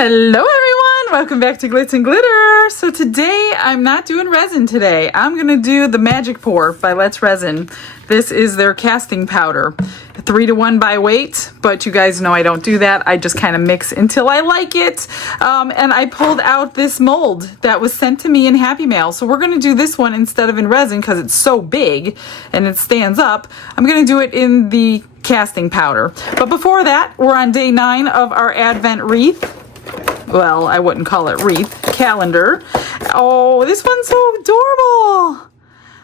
Hello everyone, welcome back to Glitz and Glitter. So today I'm not doing resin today. I'm gonna do the Magic Pour by Let's Resin. This is their casting powder, 3-to-1 by weight, but you guys know I don't do that. I just kind of mix until I like it. And I pulled out this mold that was sent to me in Happy Mail. So we're gonna do this one instead of in resin because it's so big and it stands up. I'm gonna do it in the casting powder. But before that, we're on day 9 of our Advent wreath. Well, I wouldn't call it wreath, calendar. Oh, this one's so adorable.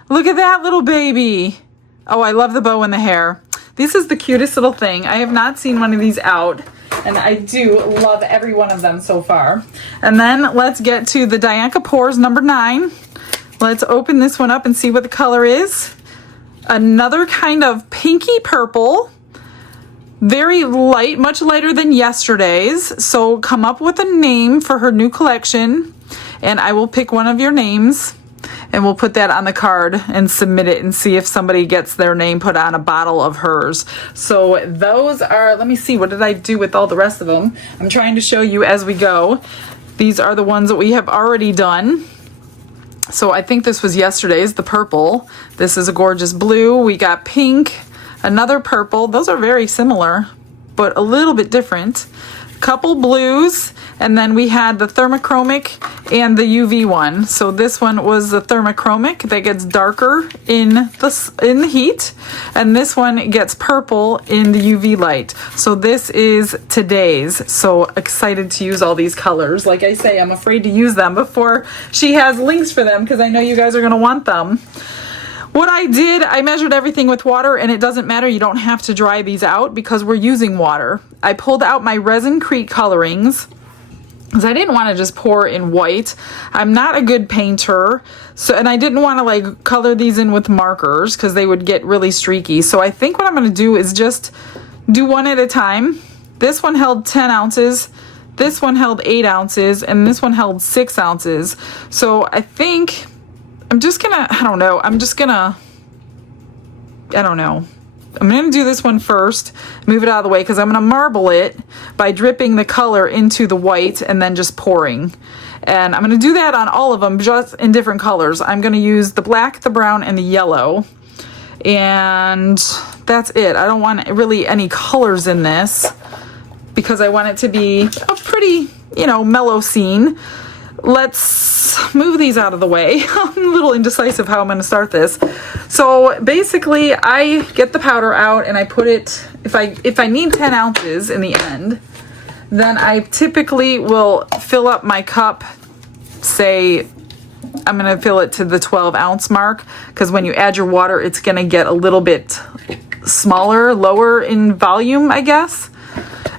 Look at that little baby. Oh, I love the bow and the hair. This is the cutest little thing. I have not seen one of these out, and I do love every one of them so far. And then let's get to the Dianca Pours number 9. Let's open this one up and see what the color is. Another kind of pinky purple. Very light, much lighter than yesterday's. So come up with a name for her new collection, and I will pick one of your names and we'll put that on the card and submit it and see if somebody gets their name put on a bottle of hers. So those are, let me see, what did I do with all the rest of them? I'm trying to show you as we go. These are the ones that we have already done. So I think this was yesterday's, the purple. This is a gorgeous blue. We got pink. Another purple. Those are very similar, but a little bit different. Couple blues, and then we had the thermochromic and the UV one. So this one was the thermochromic that gets darker in the heat, and this one gets purple in the UV light. So this is today's. So excited to use all these colors. Like I say, I'm afraid to use them before she has links for them because I know you guys are going to want them. What I did, I measured everything with water, and it doesn't matter, you don't have to dry these out because we're using water. I pulled out my Resin-Crete colorings because I didn't want to just pour in white. I'm not a good painter, and I didn't want to like color these in with markers because they would get really streaky. So I think what I'm going to do is just do one at a time. This one held 10 ounces. This one held 8 ounces, and this one held 6 ounces. So I think I'm just gonna, I don't know, I'm gonna do this one first, move it out of the way, because I'm gonna marble it by dripping the color into the white and then just pouring. And I'm gonna do that on all of them, just in different colors. I'm gonna use the black, the brown, and the yellow. And that's it. I don't want really any colors in this because I want it to be a pretty, mellow scene. Let's move these out of the way. I'm a little indecisive how I'm going to start this. So basically, I get the powder out and I put it, if I need 10 ounces in the end, then I typically will fill up my cup, say, I'm going to fill it to the 12 ounce mark, because when you add your water, it's going to get a little bit smaller, lower in volume, I guess.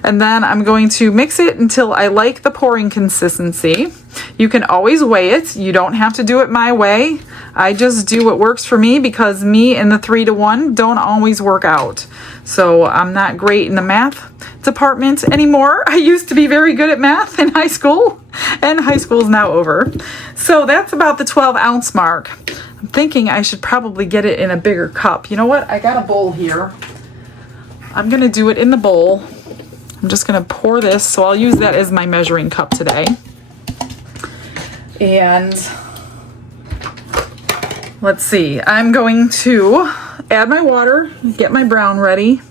And then I'm going to mix it until I like the pouring consistency. You can always weigh it. You don't have to do it my way. I just do what works for me because me and the 3-to-1 don't always work out. So I'm not great in the math department anymore. I used to be very good at math in high school, and high school is now over. So that's about the 12 ounce mark. I'm thinking I should probably get it in a bigger cup. You know what? I got a bowl here. I'm going to do it in the bowl. I'm just going to pour this, so I'll use that as my measuring cup today. And let's see, I'm going to add my water, get my brown ready.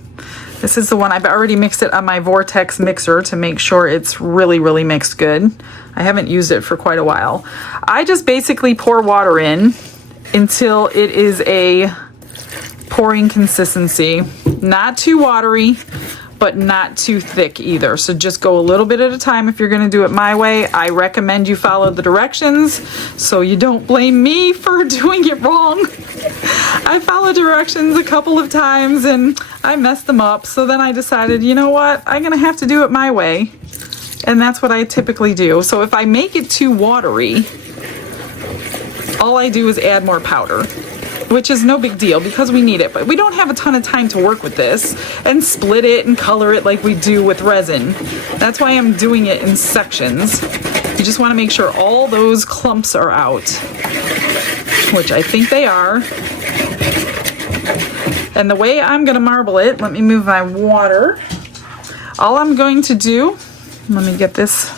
This is the one, I've already mixed it on my Vortex mixer to make sure it's really, really mixed good. I haven't used it for quite a while. I just basically pour water in until it is a pouring consistency. Not too watery, but not too thick either. So just go a little bit at a time if you're gonna do it my way. I recommend you follow the directions so you don't blame me for doing it wrong. I followed directions a couple of times and I messed them up. So then I decided, you know what? I'm gonna have to do it my way. And that's what I typically do. So if I make it too watery, all I do is add more powder, which is no big deal because we need it, but we don't have a ton of time to work with this and split it and color it like we do with resin. That's why I'm doing it in sections. You just want to make sure all those clumps are out, which I think they are. And the way I'm going to marble it, let me move my water. All I'm going to do, let me get this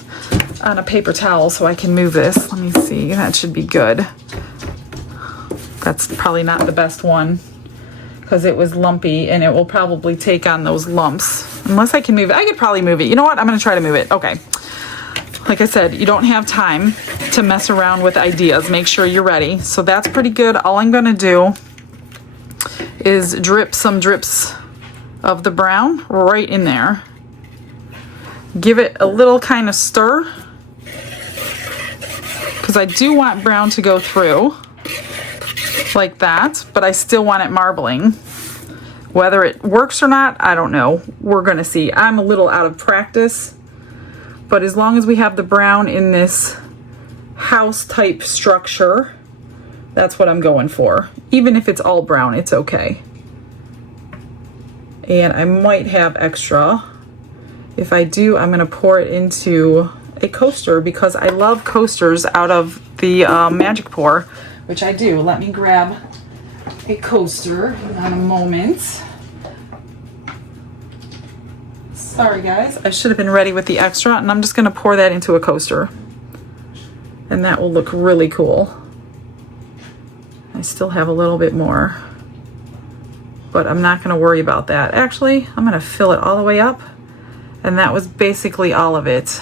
on a paper towel so I can move this. Let me see, that should be good. That's probably not the best one because it was lumpy and it will probably take on those lumps. Unless I can move it. I could probably move it. You know what? I'm going to try to move it. Okay. Like I said, you don't have time to mess around with ideas. Make sure you're ready. So that's pretty good. All I'm going to do is drip some drips of the brown right in there. Give it a little kind of stir because I do want brown to go through like that, but I still want it marbling. Whether it works or not, I don't know. We're gonna see. I'm a little out of practice, but as long as we have the brown in this house type structure, that's what I'm going for. Even if it's all brown, it's okay. And I might have extra. If I do, I'm gonna pour it into a coaster because I love coasters out of the magic pour, which I do. Let me grab a coaster in a moment. Sorry guys, I should have been ready with the extra, and I'm just gonna pour that into a coaster. And that will look really cool. I still have a little bit more, but I'm not gonna worry about that. Actually, I'm gonna fill it all the way up. And that was basically all of it.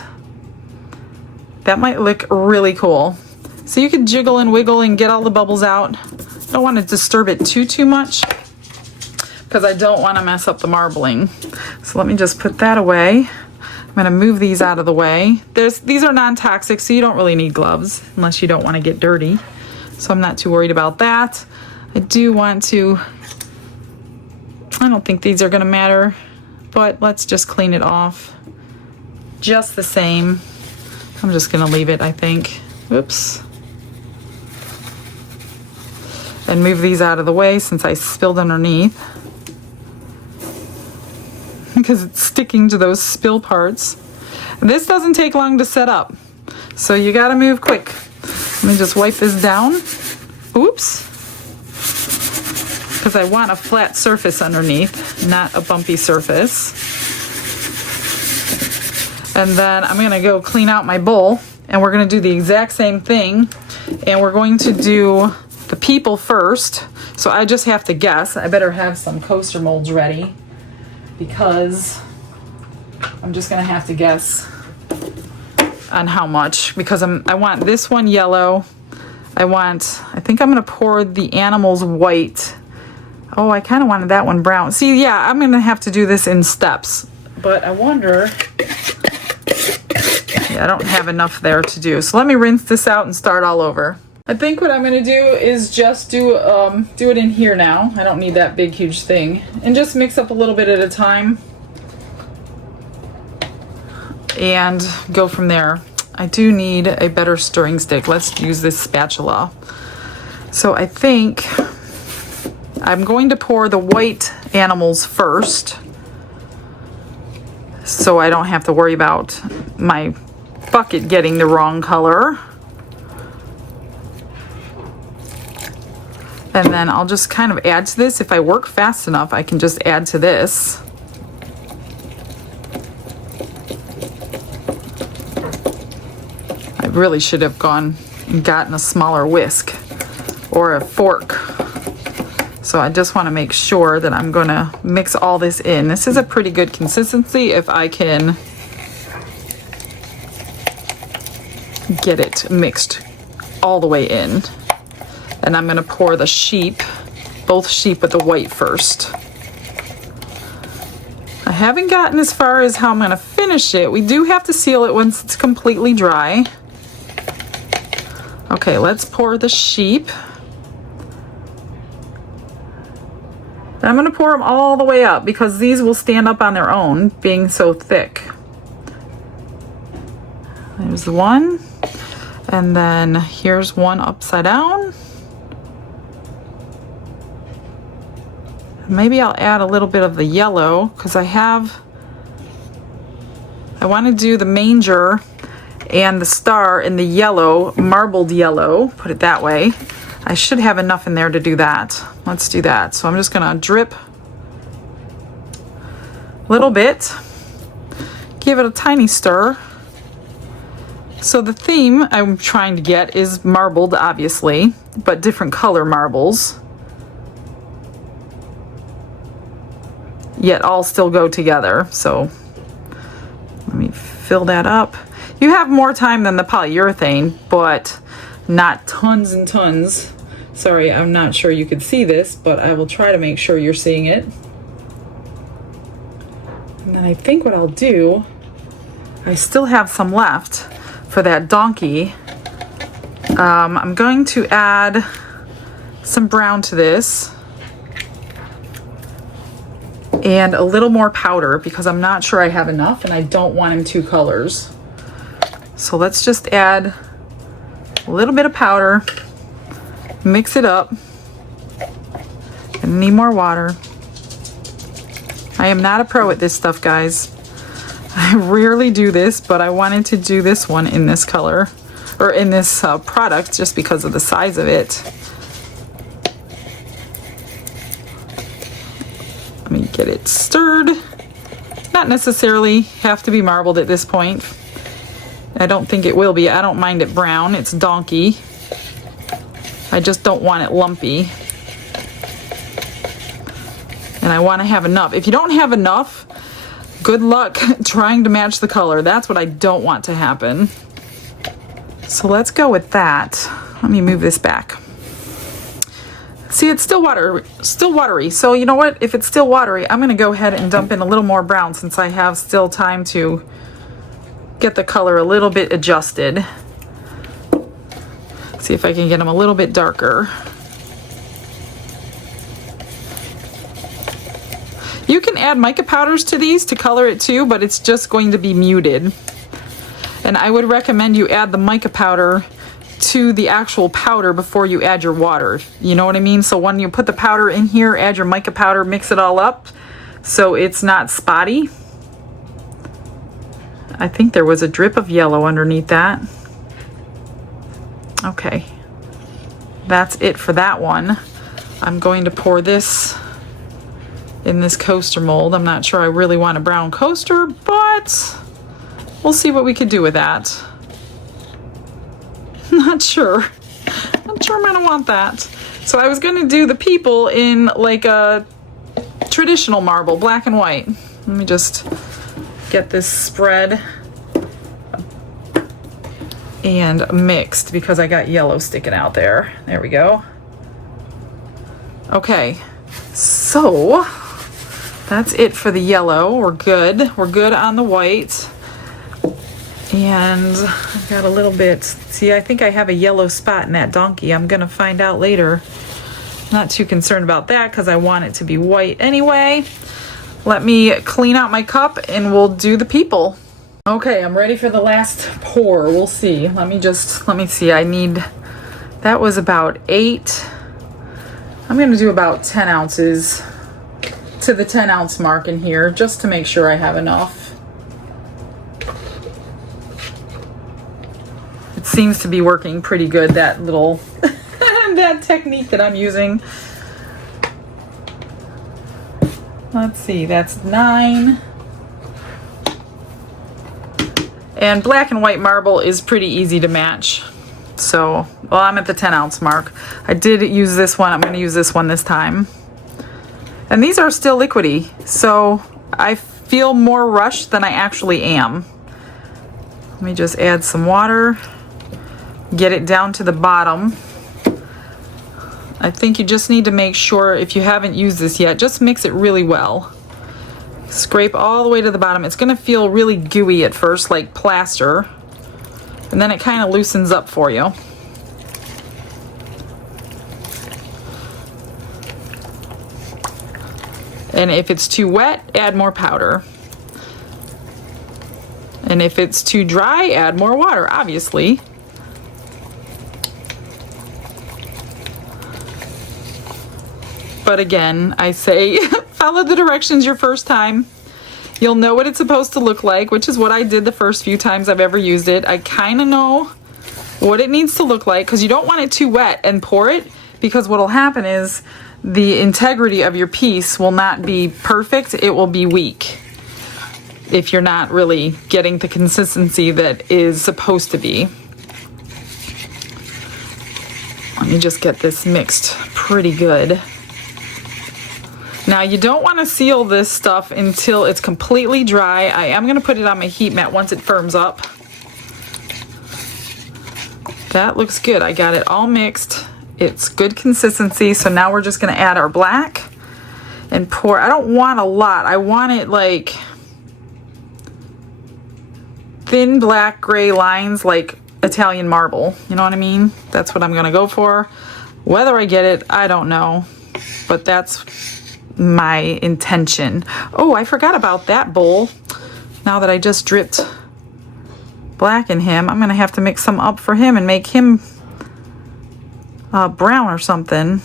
That might look really cool. So you can jiggle and wiggle and get all the bubbles out. Don't want to disturb it too much because I don't want to mess up the marbling. So let me just put that away. I'm going to move these out of the way. These are non-toxic, so you don't really need gloves unless you don't want to get dirty. So I'm not too worried about that. I do want to, I don't think these are going to matter, but let's just clean it off just the same. I'm just gonna leave it, I think. Oops. And move these out of the way since I spilled underneath. Because it's sticking to those spill parts. This doesn't take long to set up, so you gotta move quick. Let me just wipe this down. Oops. Because I want a flat surface underneath, not a bumpy surface. And then I'm gonna go clean out my bowl, and we're gonna do the exact same thing. And we're going to do the people first. So I just have to guess. I better have some coaster molds ready because I'm just gonna have to guess on how much, because I want this one yellow. I think I'm gonna pour the animals white. Oh, I kind of wanted that one brown. See, yeah, I'm gonna have to do this in steps, but I wonder, yeah, I don't have enough there to do. So let me rinse this out and start all over. I think what I'm gonna do is just do it in here now. I don't need that big, huge thing. And just mix up a little bit at a time and go from there. I do need a better stirring stick. Let's use this spatula. So I think I'm going to pour the white animals first so I don't have to worry about my bucket getting the wrong color. And then I'll just kind of add to this. If I work fast enough, I can just add to this. I really should have gone and gotten a smaller whisk or a fork. So I just want to make sure that I'm going to mix all this in. This is a pretty good consistency if I can get it mixed all the way in. And I'm going to pour the sheep, both sheep with the white first. I haven't gotten as far as how I'm going to finish it. We do have to seal it once it's completely dry. Okay, let's pour the sheep. And I'm going to pour them all the way up because these will stand up on their own, being so thick. There's one. And then here's one upside down. Maybe I'll add a little bit of the yellow because I want to do the manger and the star in the yellow, marbled yellow, put it that way. I should have enough in there to do that. Let's do that. So I'm just gonna drip a little bit, give it a tiny stir, So the theme I'm trying to get is marbled, obviously, but different color marbles. Yet all still go together. So let me fill that up. You have more time than the polyurethane, but not tons and tons. Sorry, I'm not sure you could see this, but I will try to make sure you're seeing it. And then I think what I'll do, I still have some left for that donkey. I'm going to add some brown to this and a little more powder because I'm not sure I have enough and I don't want him two colors. So let's just add a little bit of powder, mix it up, and need more water. I am not a pro at this stuff, guys. I rarely do this, but I wanted to do this one in this color, or in this product, just because of the size of it. Let me get it stirred. Not necessarily have to be marbled at this point. I don't think it will be. I don't mind it brown. It's donkey. I just don't want it lumpy. And I want to have enough. If you don't have enough, good luck trying to match the color. That's what I don't want to happen. So let's go with that. Let me move this back. See, it's still watery. So you know what? If it's still watery, I'm going to go ahead and dump in a little more brown since I have still time to get the color a little bit adjusted. See if I can get them a little bit darker. You can add mica powders to these to color it too, but it's just going to be muted. And I would recommend you add the mica powder to the actual powder before you add your water. You know what I mean? So when you put the powder in here, add your mica powder, mix it all up so it's not spotty. I think there was a drip of yellow underneath that. Okay, that's it for that one. I'm going to pour this in this coaster mold. I'm not sure I really want a brown coaster, but we'll see what we could do with that. Not sure. I'm sure I'm gonna want that. So I was gonna do the people in like a traditional marble, black and white. Let me just get this spread and mixed because I got yellow sticking out there. There we go. Okay, so that's it for the yellow. We're good. We're good on the white. And I've got a little bit, see, I think I have a yellow spot in that donkey. I'm gonna find out later. Not too concerned about that because I want it to be white anyway. Let me clean out my cup and we'll do the people. Okay, I'm ready for the last pour. We'll see. Let me see. I need, that was about 8. I'm gonna do about 10 ounces to the 10 ounce mark in here just to make sure I have enough. It seems to be working pretty good, that little that technique that I'm using. Let's see, that's 9. And black and white marble is pretty easy to match. So, well, I'm at the 10 ounce mark. I did use this one. I'm going to use this one this time. And these are still liquidy, so I feel more rushed than I actually am. Let me just add some water. Get it down to the bottom. I think you just need to make sure, if you haven't used this yet, just mix it really well. Scrape all the way to the bottom. It's going to feel really gooey at first, like plaster, and then it kind of loosens up for you. And if it's too wet, add more powder. And if it's too dry, add more water, obviously. But again, I say follow the directions your first time. You'll know what it's supposed to look like, which is what I did the first few times I've ever used it. I kind of know what it needs to look like because you don't want it too wet and pour it, because what will happen is the integrity of your piece will not be perfect, it will be weak. if you're not really getting the consistency that is supposed to be. Let me just get this mixed pretty good. Now you don't want to seal this stuff until it's completely dry. I am going to put it on my heat mat once it firms up. That looks good. I got it all mixed. It's good consistency. So now we're just going to add our black and pour. I don't want a lot. I want it like thin black gray lines like Italian marble. You know what I mean? That's what I'm going to go for. Whether I get it, I don't know. But that's my intention. Oh, I forgot about that bowl. Now that I just dripped black in him, I'm gonna have to mix some up for him and make him brown or something.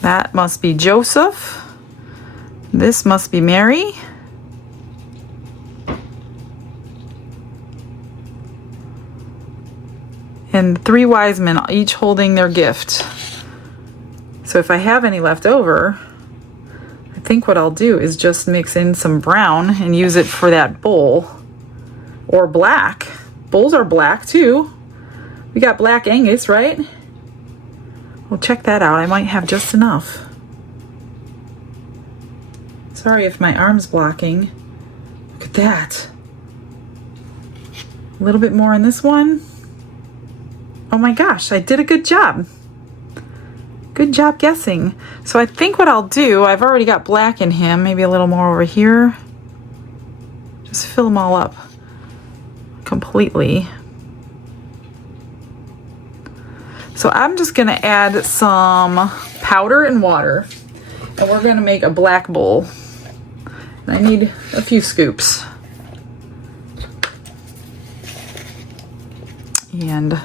That must be Joseph. This must be Mary. And 3 wise men, each holding their gift. So if I have any left over, I think what I'll do is just mix in some brown and use it for that bowl. Or black. Bowls are black too. We got black Angus, right? Well, check that out. I might have just enough. Sorry if my arm's blocking. Look at that. A little bit more in this one. Oh my gosh, I did a good job. Good job guessing. So I think what I'll do, I've already got black in him, maybe a little more over here. Just fill them all up completely. So I'm just gonna add some powder and water, and we're gonna make a black bowl. And I need a few scoops. And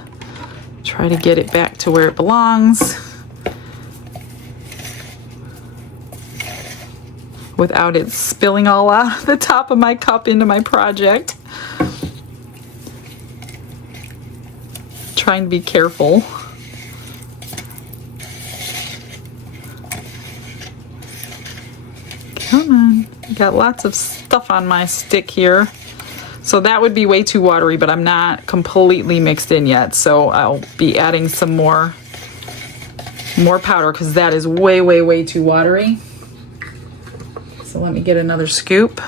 try to get it back to where it belongs without it spilling all out the top of my cup into my project. Trying to be careful. Come on. Got lots of stuff on my stick here. So that would be way too watery, but I'm not completely mixed in yet. So I'll be adding some more powder because that is way, way, way too watery. So let me get another scoop.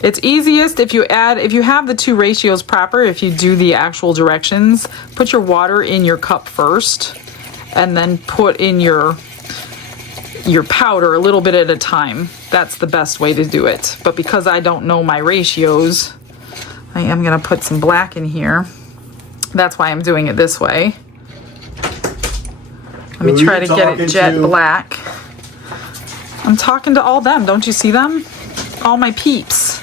It's easiest if you have the 2 ratios proper, if you do the actual directions, put your water in your cup first and then put in your powder a little bit at a time. That's the best way to do it. But because I don't know my ratios, I am going to put some black in here. That's why I'm doing it this way. Let me try to get it jet black. I'm talking to all them. Don't you see them? All my peeps.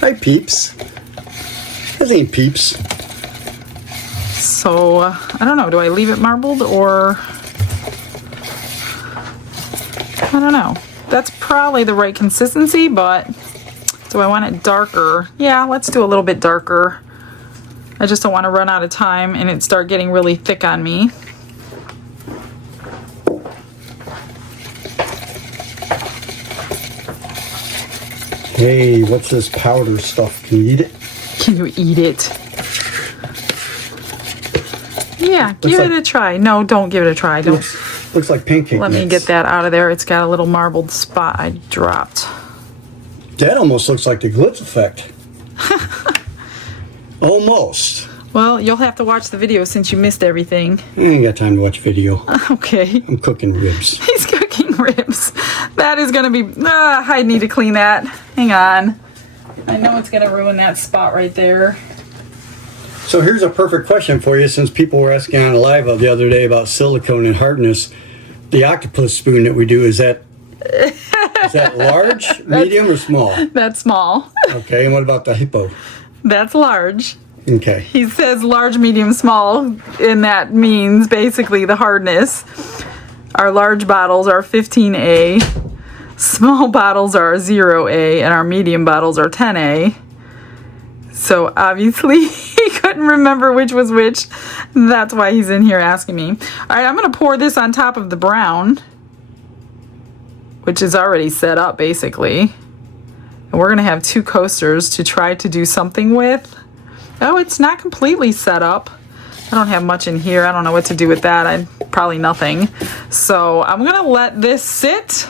Hi, peeps. Those ain't peeps. So, I don't know. Do I leave it marbled or... I don't know. That's probably the right consistency, but do I want it darker? Yeah, let's do a little bit darker. I just don't want to run out of time and it start getting really thick on me. Hey, what's this powder stuff? Can you eat it? Can you eat it? Yeah, give it a try. No, don't give it a try. Don't. Looks like pancake Let mix. me get that out of there. It's got a little marbled spot I dropped. That almost looks like the glitz effect. Almost. Well, you'll have to watch the video since you missed everything. I ain't got time to watch video. Okay. I'm cooking ribs. He's cooking ribs. That is going to be... I need to clean that. Hang on. I know it's going to ruin that spot right there. So here's a perfect question for you, since people were asking on live the other day about silicone and hardness. The octopus spoon that we do, is that large, medium, or small? That's small. Okay, and what about the hippo? That's large. Okay. He says large, medium, small, and that means basically the hardness. Our large bottles are 15A, small bottles are 0A, and our medium bottles are 10A. So obviously he couldn't remember which was which. That's why he's in here asking me. All right, I'm going to pour this on top of the brown. which is already set up basically. And we're gonna have 2 coasters to try to do something with. Oh, it's not completely set up. I don't have much in here. I don't know what to do with that. Probably nothing. So I'm gonna let this sit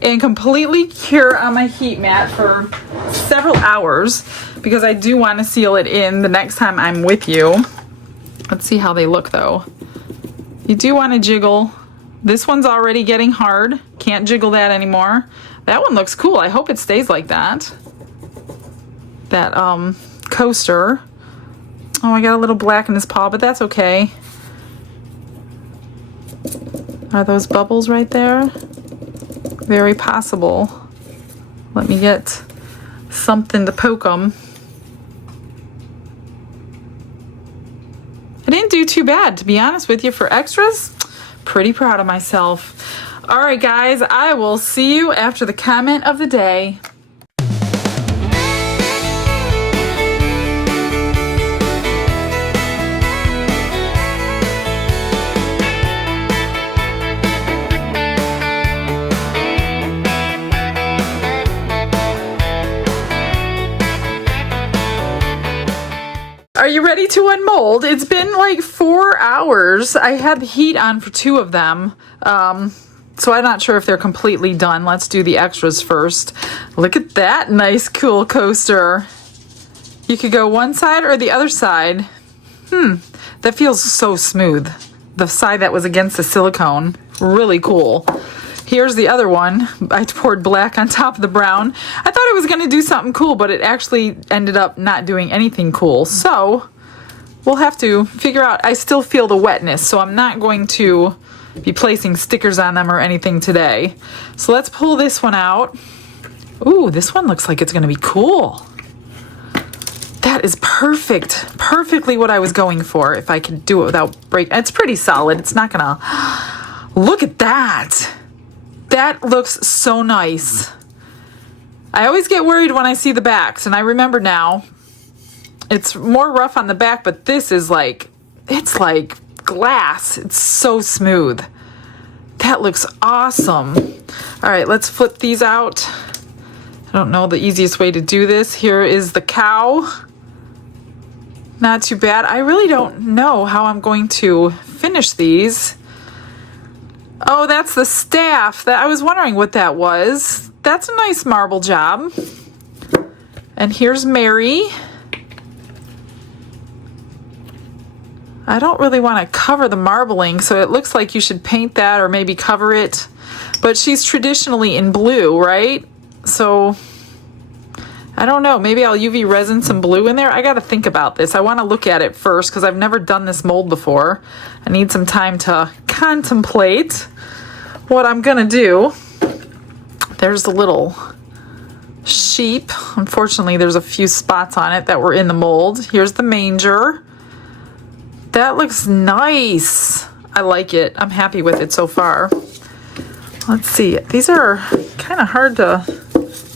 and completely cure on my heat mat for several hours because I do want to seal it in the next time I'm with you. Let's see how they look though. You do want to jiggle. This one's already getting hard. Can't jiggle that anymore. That one looks cool. I hope it stays like that. That coaster. Oh, I got a little black in his paw, but that's okay. Are those bubbles right there? Very possible. Let me get something to poke them. I didn't do too bad, to be honest with you, for extras. Pretty proud of myself. All right, guys, I will see you after the comment of the day. Are you ready to unmold? It's been like 4 hours. I had the heat on for 2 of them. So I'm not sure if they're completely done. Let's do the extras first. Look at that nice, cool coaster. You could go one side or the other side. That feels so smooth. The side that was against the silicone. Really cool. Here's the other one. I poured black on top of the brown. I thought it was going to do something cool, but it actually ended up not doing anything cool. So we'll have to figure out. I still feel the wetness, so I'm not going to be placing stickers on them or anything today. So let's pull this one out. Ooh, this one looks like it's going to be cool. That is perfect. Perfectly what I was going for if I could do it without breaking. It's pretty solid. It's not going to... Look at that. That looks so nice. I always get worried when I see the backs, and I remember now. It's more rough on the back, but this is like, it's like glass. It's so smooth. That looks awesome. All right, let's flip these out. I don't know the easiest way to do this. Here is the cow. Not too bad. I really don't know how I'm going to finish these. Oh, that's the staff. That I was wondering what that was. That's a nice marble job. And here's Mary. I don't really want to cover the marbling, so it looks like you should paint that or maybe cover it. But she's traditionally in blue, right? So I don't know. Maybe I'll UV resin some blue in there. I got to think about this. I want to look at it first because I've never done this mold before. I need some time to contemplate what I'm going to do. There's the little sheep. Unfortunately, there's a few spots on it that were in the mold. Here's the manger. That looks nice. I like it. I'm happy with it so far. Let's see. These are kind of hard to...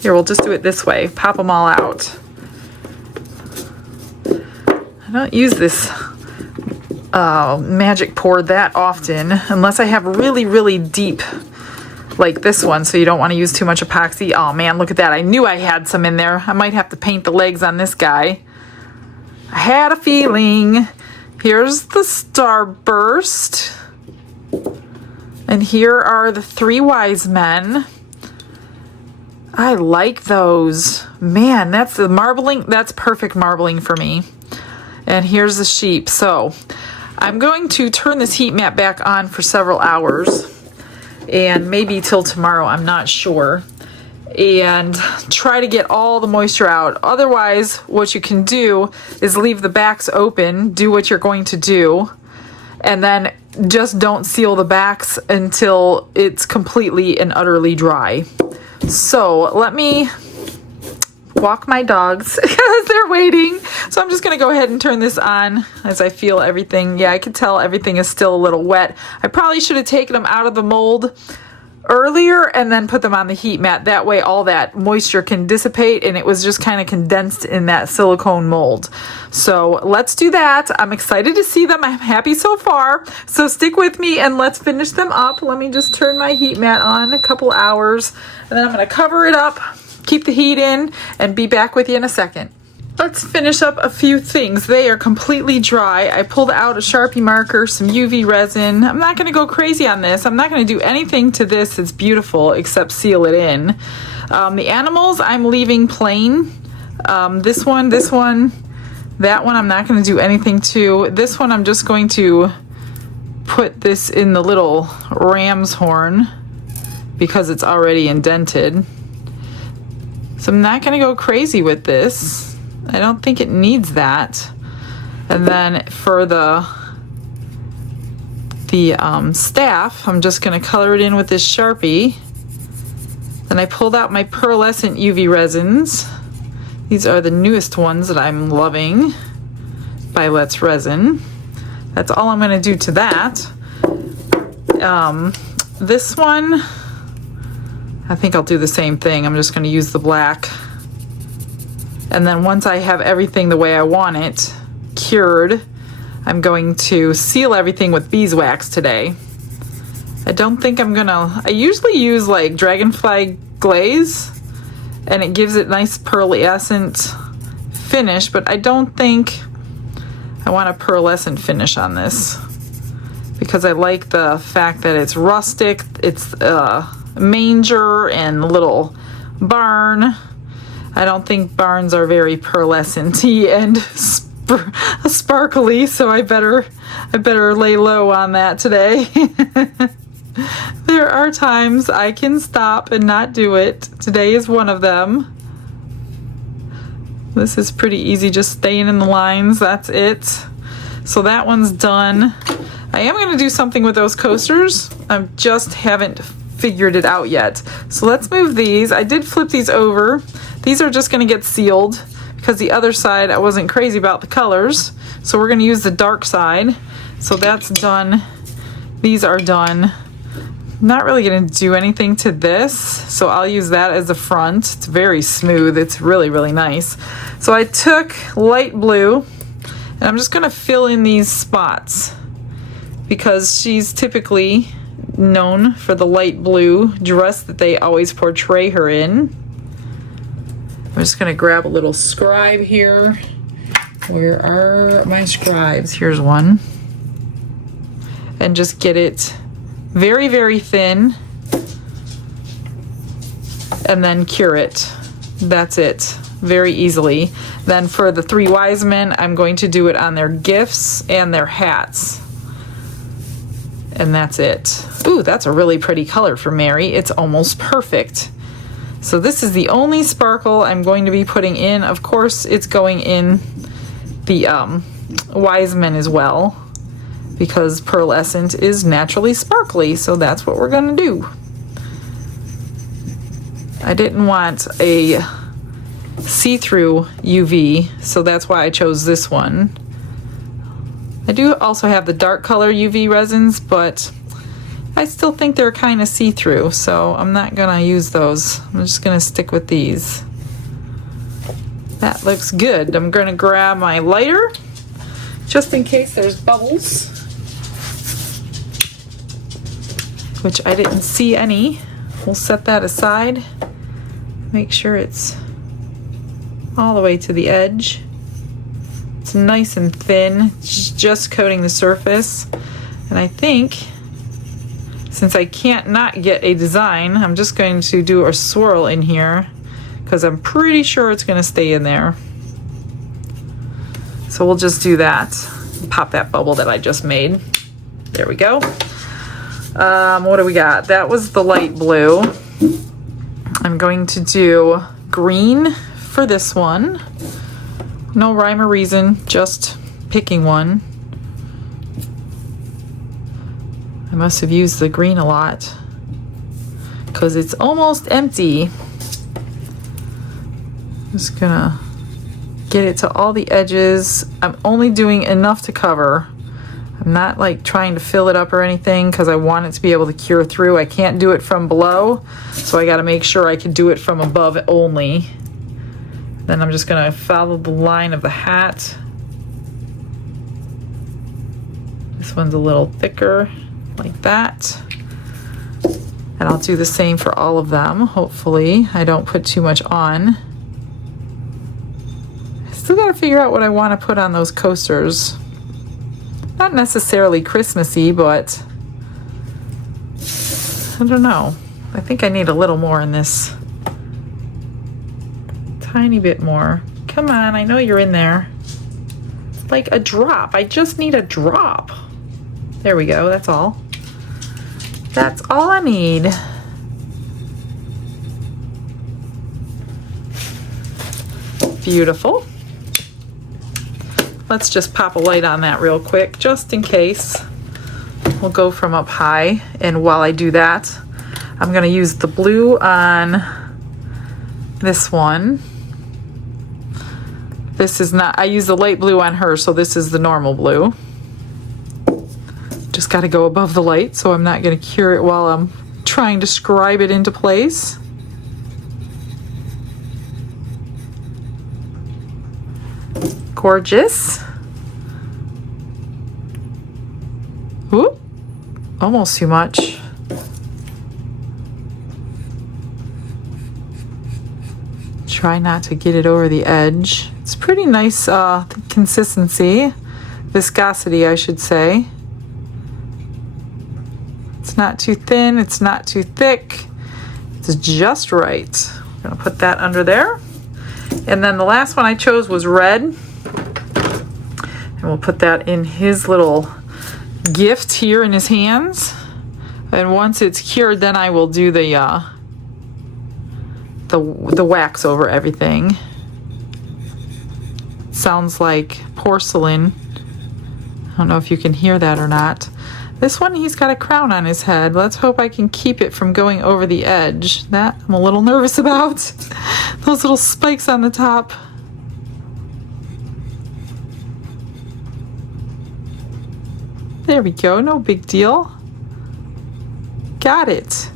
Here, we'll just do it this way. Pop them all out. I don't use this magic pour that often unless I have really, really deep like this one, so you don't want to use too much epoxy. Oh man, look at that. I knew I had some in there. I might have to paint the legs on this guy. I had a feeling. Here's the starburst. And here are the 3 wise men. I like those. Man, that's the marbling. That's perfect marbling for me. And here's the sheep. So I'm going to turn this heat mat back on for several hours. And maybe till tomorrow, I'm not sure. And try to get all the moisture out. Otherwise, what you can do is leave the backs open, do what you're going to do, and then just don't seal the backs until it's completely and utterly dry. So let me walk my dogs because they're waiting. So I'm just going to go ahead and turn this on as I feel everything. Yeah, I can tell everything is still a little wet. I probably should have taken them out of the mold earlier and then put them on the heat mat. That way all that moisture can dissipate, and it was just kind of condensed in that silicone mold. So let's do that. I'm excited to see them. I'm happy so far. So stick with me and let's finish them up. Let me just turn my heat mat on a couple hours, and then I'm going to cover it up, keep the heat in, and be back with you in a second. Let's finish up a few things. They are completely dry. I pulled out a Sharpie marker, some UV resin. I'm not going to go crazy on this. I'm not going to do anything to this that's beautiful except seal it in. The animals I'm leaving plain. This one, that one I'm not going to do anything to. This one I'm just going to put this in the little ram's horn because it's already indented. So I'm not going to go crazy with this. I don't think it needs that. And then for the staff, I'm just going to color it in with this Sharpie. Then I pulled out my pearlescent UV resins. These are the newest ones that I'm loving by Let's Resin. That's all I'm going to do to that. This one, I think I'll do the same thing. I'm just going to use the black. And then once I have everything the way I want it cured, I'm going to seal everything with beeswax today. I don't think I'm gonna, I usually use like dragonfly glaze and it gives it nice pearlescent finish, but I don't think I want a pearlescent finish on this because I like the fact that it's rustic, it's manger and little barn. I don't think barns are very pearlescent-y and sparkly, so I better lay low on that today. There are times I can stop and not do it. Today is one of them. This is pretty easy, just staying in the lines, that's it. So that one's done. I am going to do something with those coasters. I just haven't figured it out yet. So let's move these. I did flip these over. These are just going to get sealed because the other side I wasn't crazy about the colors. So we're going to use the dark side. So that's done. These are done. Not really going to do anything to this. So I'll use that as the front. It's very smooth. It's really, really nice. So I took light blue and I'm just going to fill in these spots because she's typically known for the light blue dress that they always portray her in. I'm just going to grab a little scribe here. Where are my scribes? Here's one. And just get it very, very thin. And then cure it. That's it. Very easily. Then for the three wise men, I'm going to do it on their gifts and their hats. And that's it. Ooh, that's a really pretty color for Mary. It's almost perfect. So this is the only sparkle I'm going to be putting in. Of course, it's going in the wise men as well because pearlescent is naturally sparkly. So that's what we're going to do. I didn't want a see-through UV, so that's why I chose this one. I do also have the dark color UV resins, but I still think they're kind of see-through, so I'm not gonna use those. I'm just gonna stick with these. That looks good. I'm gonna grab my lighter, just in case there's bubbles, which I didn't see any. We'll set that aside. Make sure it's all the way to the edge. It's nice and thin, just coating the surface. And I think, since I can't not get a design, I'm just going to do a swirl in here because I'm pretty sure it's going to stay in there. So we'll just do that. Pop that bubble that I just made. There we go. What do we got? That was the light blue. I'm going to do green for this one. No rhyme or reason, just picking one. I must have used the green a lot because it's almost empty. Just gonna get it to all the edges. I'm only doing enough to cover. I'm not like trying to fill it up or anything because I want it to be able to cure through. I can't do it from below, so I got to make sure I can do it from above only. Then I'm just going to follow the line of the hat. This one's a little thicker, like that. And I'll do the same for all of them. Hopefully I don't put too much on. I still got to figure out what I want to put on those coasters. Not necessarily Christmassy, but I don't know. I think I need a little more in this. Tiny bit more. Come on, I know you're in there. Like a drop. I just need a drop. There we go, that's all. That's all I need. Beautiful. Let's just pop a light on that real quick, just in case. We'll go from up high, and while I do that, I'm gonna use the blue on this one. This is not, I use the light blue on her, so this is the normal blue. Just gotta go above the light, so I'm not gonna cure it while I'm trying to scribe it into place. Gorgeous. Ooh, almost too much. Try not to get it over the edge. It's pretty nice consistency, viscosity I should say. It's not too thin, it's not too thick. It's just right. I'm gonna put that under there. And then the last one I chose was red. And we'll put that in his little gift here in his hands. And once it's cured, then I will do the wax over everything. Sounds like porcelain. I don't know if you can hear that or not. This one, he's got a crown on his head. Let's hope I can keep it from going over the edge. That I'm a little nervous about. Those little spikes on the top. There we go, no big deal. Got it.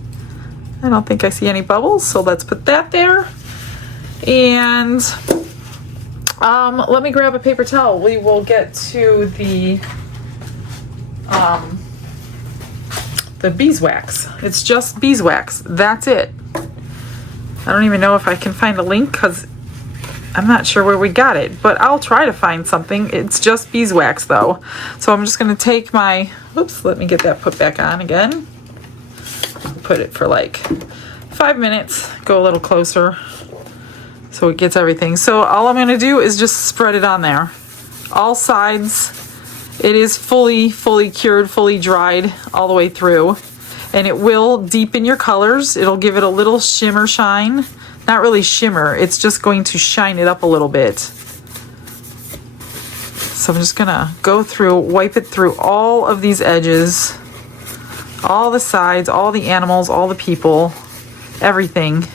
I don't think I see any bubbles, so let's put that there. And let me grab a paper towel. We will get to the beeswax. It's just beeswax. That's it. I don't even know if I can find a link because I'm not sure where we got it, but I'll try to find something. It's just beeswax though. So I'm just going to take my, oops, let me get that put back on again. Put it for like 5 minutes, go a little closer so it gets everything. So all I'm going to do is just spread it on there. All sides. It is fully cured, fully dried all the way through. And it will deepen your colors. It'll give it a little shimmer shine. Not really shimmer, it's just going to shine it up a little bit. So I'm just gonna go through, wipe it through all of these edges, all the sides, all the animals, all the people, everything.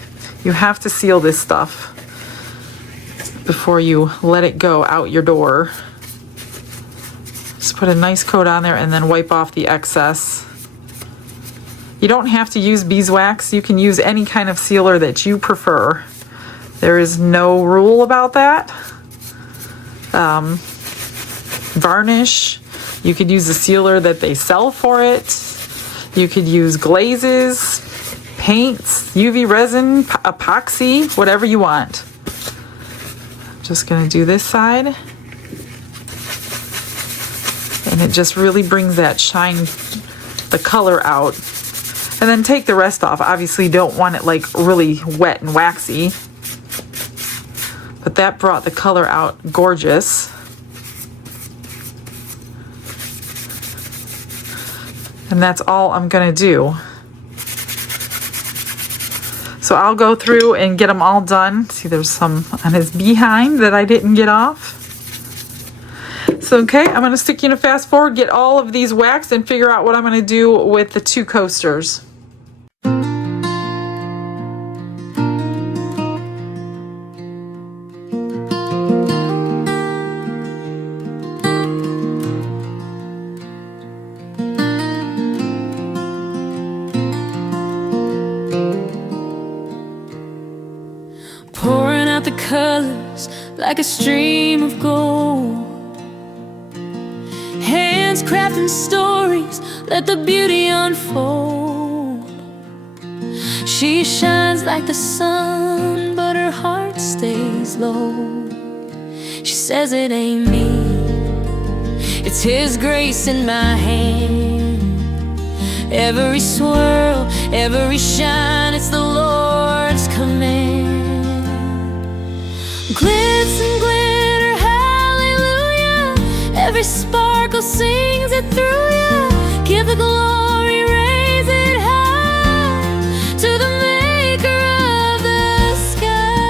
You have to seal this stuff before you let it go out your door. Just put a nice coat on there and then wipe off the excess. You don't have to use beeswax. You can use any kind of sealer that you prefer. There is no rule about that. Varnish, you could use the sealer that they sell for it. You could use glazes, paints, UV resin, epoxy, whatever you want. Just gonna do this side. And it just really brings that shine, the color out. And then take the rest off. Obviously you don't want it like really wet and waxy. But that brought the color out gorgeous. And that's all I'm gonna do. So I'll go through and get them all done. See, there's some on his behind that I didn't get off. So, okay, I'm gonna stick you in a fast forward, get all of these waxed and figure out what I'm gonna do with the 2 coasters. colors like a stream of gold. Hands crafting stories, let the beauty unfold. She shines like the sun, but her heart stays low. She says it ain't me, it's His grace in my hand. Every swirl, every shine, it's the Lord's command. Glitz and glitter, hallelujah. Every sparkle sings it through you. Give the glory, raise it high to the maker of the sky.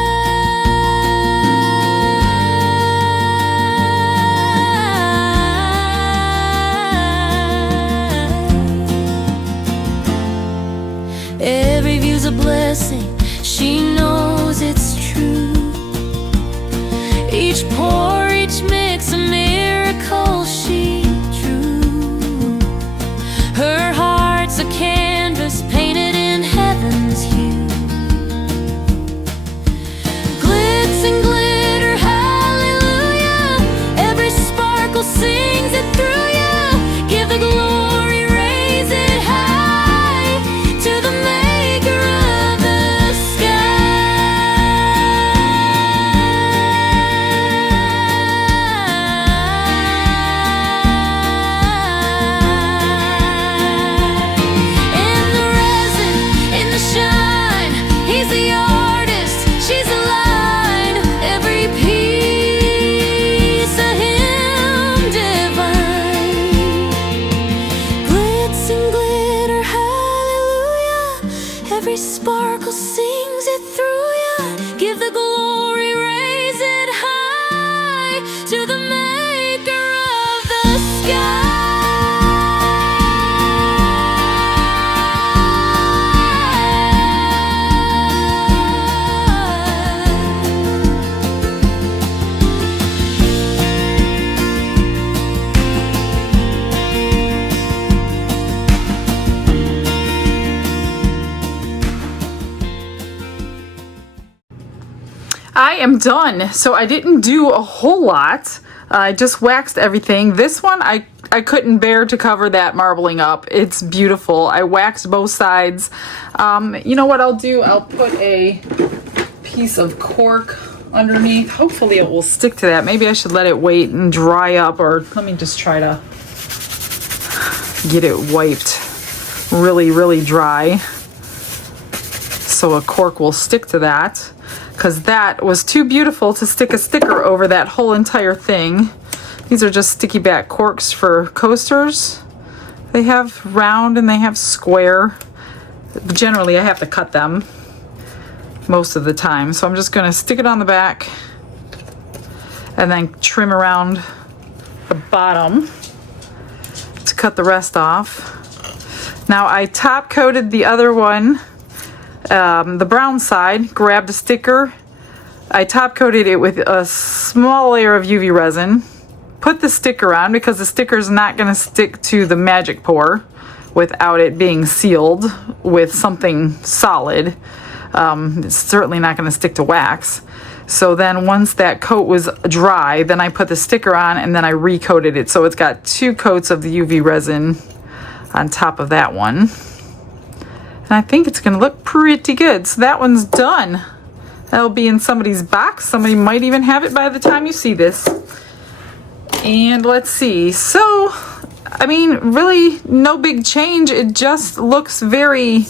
Every view's a blessing, she knows it's true. Each pour, each mix, a miracle she drew. Her heart's a canvas painted in heaven's hue. Glitz and glitter, hallelujah. Every sparkle sings it through you. Give the glory, raise it high to the maker of the sky. In the resin, in the shine, He's the artist, she's the line. Every piece of Him divine. Glitz and glitter, hallelujah. Every sparkle sings it through you. Give the glory, raise it high to the maker of the sky. I am done. So I didn't do a whole lot. I just waxed everything. This one, I couldn't bear to cover that marbling up. It's beautiful. I waxed both sides. You know what I'll do? I'll put a piece of cork underneath. Hopefully it will stick to that. Maybe I should let it wait and dry up, or let me just try to get it wiped really, really dry so a cork will stick to that, because that was too beautiful to stick a sticker over that whole entire thing. These are just sticky back corks for coasters. They have round and they have square. Generally I have to cut them most of the time, so I'm just going to stick it on the back and then trim around the bottom to cut the rest off. Now I top coated the other one, the brown side, grabbed a sticker. I top coated it with a small layer of UV resin, put the sticker on because the sticker is not going to stick to the magic pour without it being sealed with something solid. It's certainly not going to stick to wax. So then once that coat was dry, then I put the sticker on and then I recoated it. So it's got 2 coats of the UV resin on top of that one. And I think it's going to look pretty good. So that one's done. That'll be in somebody's box. Somebody might even have it by the time you see this. And let's see. So, I mean, really no big change. It just looks very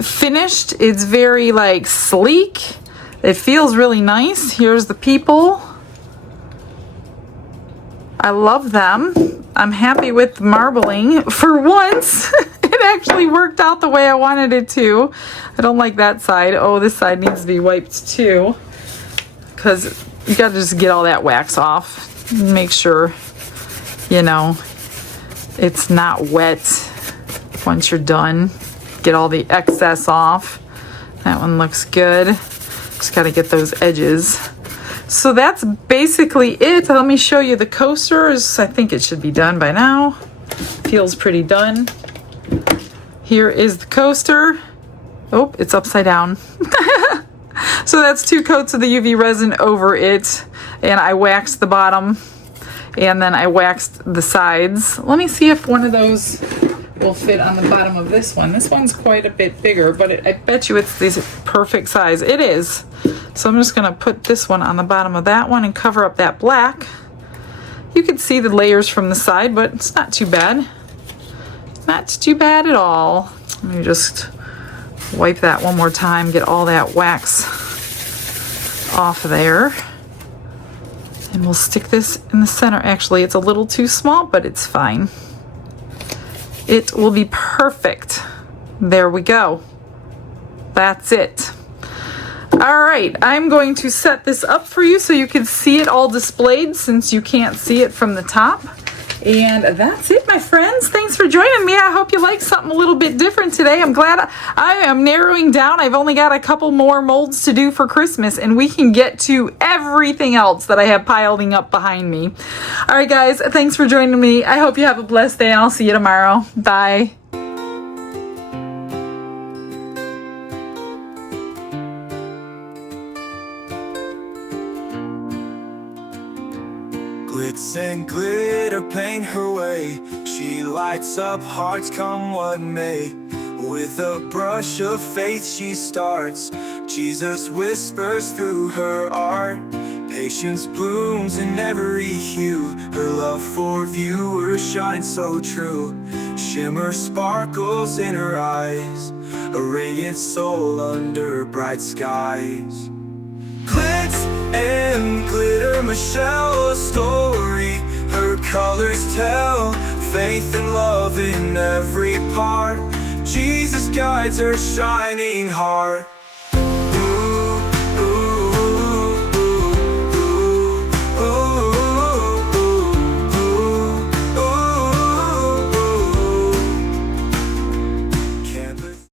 finished. It's very like sleek. It feels really nice. Here's the people. I love them. I'm happy with the marbling for once. It actually worked out the way I wanted it to. I don't like that side. Oh, this side needs to be wiped too, because you got to just get all that wax off. Make sure, you know, it's not wet once you're done. Get all the excess off. That one looks good. Just got to get those edges. So that's basically it. Let me show you the coasters. I think it should be done by now. Feels pretty done. Here is the coaster. Oh, it's upside down. So that's 2 coats of the UV resin over it, and I waxed the bottom, and then I waxed the sides. Let me see if one of those will fit on the bottom of this one. This one's quite a bit bigger, but I bet you it's the perfect size. It is. So I'm just gonna put this one on the bottom of that one and cover up that black. You can see the layers from the side, but it's not too bad. Not too bad at all. Let me just wipe that one more time, get all that wax off there. And we'll stick this in the center. Actually, it's a little too small, but it's fine. It will be perfect. There we go. That's it. All right, I'm going to set this up for you so you can see it all displayed since you can't see it from the top. And that's it, my friends. Thanks for joining me. I hope you like something a little bit different today. I'm glad I am narrowing down. I've only got a couple more molds to do for Christmas, and we can get to everything else that I have piling up behind me. All right, guys, thanks for joining me. I hope you have a blessed day, and I'll see you tomorrow. Bye. Glitz and glitter paint her way. She lights up hearts come what may. With a brush of faith she starts. Jesus whispers through her art. Patience blooms in every hue. Her love for viewers shines so true. Shimmer sparkles in her eyes. A radiant soul under bright skies. Glitz and glitter, Michelle, a story. Her colors tell faith and love in every part. Jesus guides her shining heart.